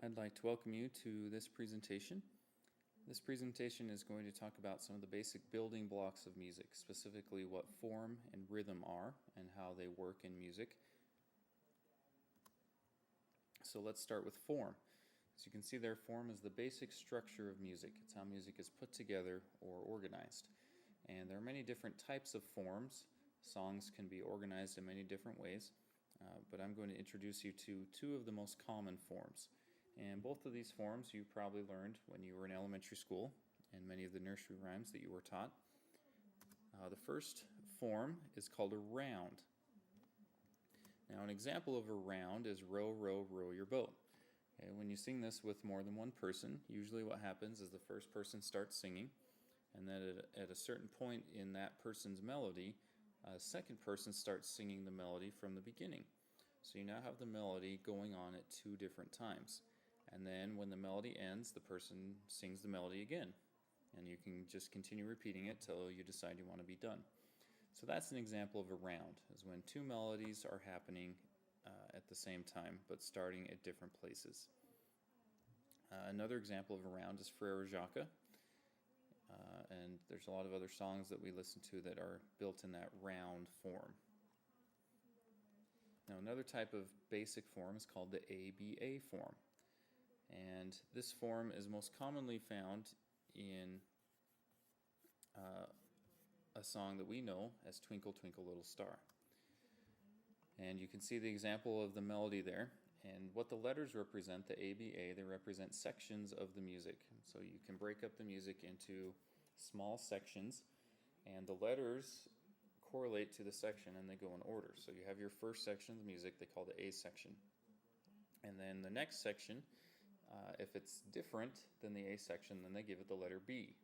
I'd like to welcome you to this presentation. This presentation is going to talk about some of the basic building blocks of music, specifically what form and rhythm are and how they work in music. So let's start with form. As you can see there, form is the basic structure of music. It's how music is put together or organized. And there are many different types of forms. Songs can be organized in many different ways, but I'm going to introduce you to two of the most common forms. And both of these forms you probably learned when you were in elementary school and many of the nursery rhymes that you were taught. The first form is called a round. Now an example of a round is row, row, row your boat. Okay, when you sing this with more than one person, usually what happens is the first person starts singing, and then at a certain point in that person's melody, a second person starts singing the melody from the beginning. So you now have the melody going on at two different times. And then when the melody ends, the person sings the melody again. And you can just continue repeating it till you decide you want to be done. So that's an example of a round, is when two melodies are happening at the same time, but starting at different places. Another example of a round is Frère Jacques. And there's a lot of other songs that we listen to that are built in that round form. Now another type of basic form is called the ABA form. And this form is most commonly found in a song that we know as Twinkle Twinkle Little Star. And you can see the example of the melody there. And what the letters represent, the ABA, they represent sections of the music. So you can break up the music into small sections, and the letters correlate to the section and they go in order. So you have your first section of the music, they call the A section. And then the next section, if it's different than the A section, then they give it the letter B.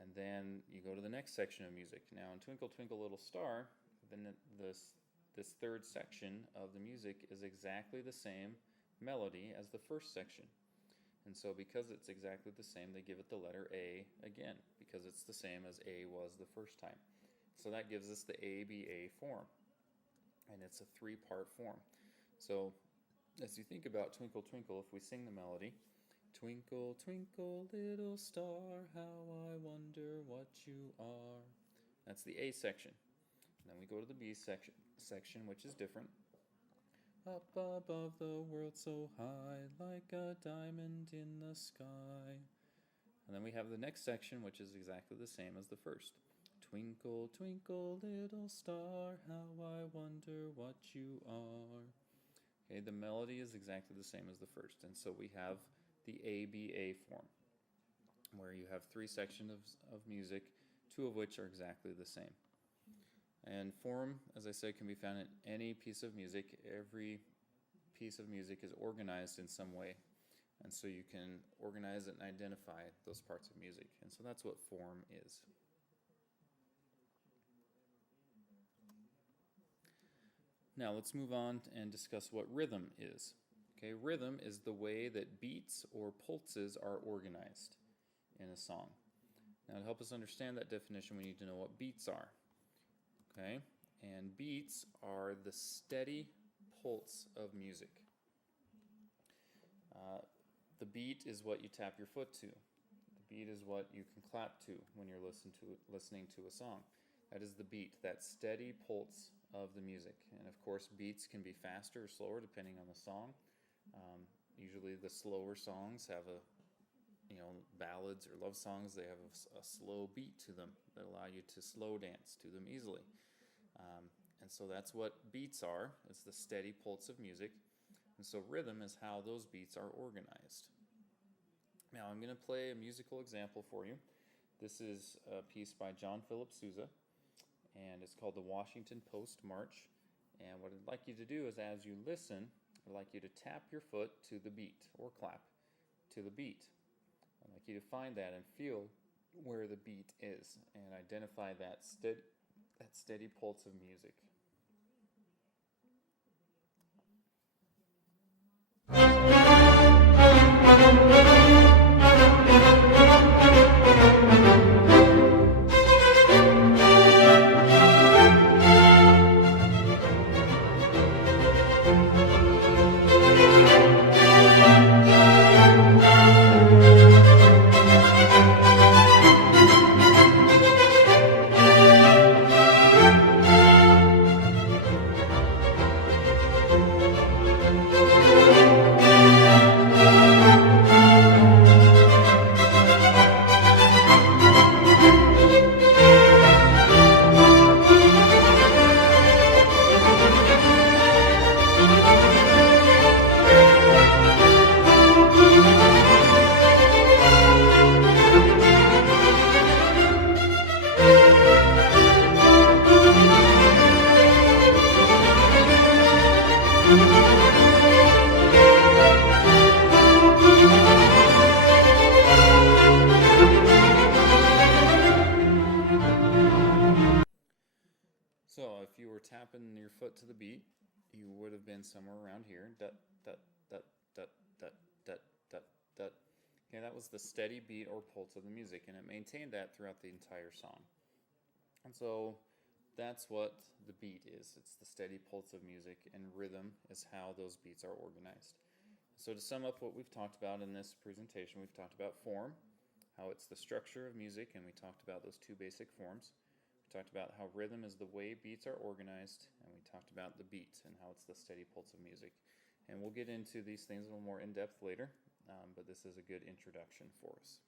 And then you go to the next section of music. Now in Twinkle Twinkle Little Star, then this third section of the music is exactly the same melody as the first section. And so because it's exactly the same, they give it the letter A again, because it's the same as A was the first time. So that gives us the ABA form. And it's a three-part form. So as you think about Twinkle Twinkle, if we sing the melody, twinkle, twinkle, little star, how I wonder what you are. That's the A section. And then we go to the B section, which is different. Up above the world so high, like a diamond in the sky. And then we have the next section, which is exactly the same as the first. Twinkle, twinkle, little star, how I wonder what you are. Okay, the melody is exactly the same as the first, and so we have the ABA form, where you have three sections of music, two of which are exactly the same. And form, as I said, can be found in any piece of music. Every piece of music is organized in some way, and so you can organize and identify those parts of music, and so that's what form is. Now let's move on and discuss what rhythm is. Okay, rhythm is the way that beats or pulses are organized in a song. Now to help us understand that definition, we need to know what beats are. Okay, and beats are the steady pulse of music. The beat is what you tap your foot to. The beat is what you can clap to when you're listening to a song. That is the beat, that steady pulse of the music. And of course, beats can be faster or slower depending on the song. Usually the slower songs have ballads or love songs, they have a slow beat to them that allow you to slow dance to them easily. And so that's what beats are. It's the steady pulse of music. And so rhythm is how those beats are organized. Now I'm going to play a musical example for you. This is a piece by John Philip Sousa, and it's called the Washington Post March. And what I'd like you to do is, as you listen, I'd like you to tap your foot to the beat, or clap to the beat. I'd like you to find that and feel where the beat is, and identify that steady pulse of music. have been somewhere around here. Dut, dut, dut, dut, dut, dut, dut, dut. Okay, that was the steady beat or pulse of the music, and it maintained that throughout the entire song. And so that's what the beat is. It's the steady pulse of music, and rhythm is how those beats are organized. So to sum up what we've talked about in this presentation, we've talked about form, how it's the structure of music, and we talked about those two basic forms. We talked about how rhythm is the way beats are organized, and we talked about the beat and how it's the steady pulse of music. And we'll get into these things a little more in depth later, but this is a good introduction for us.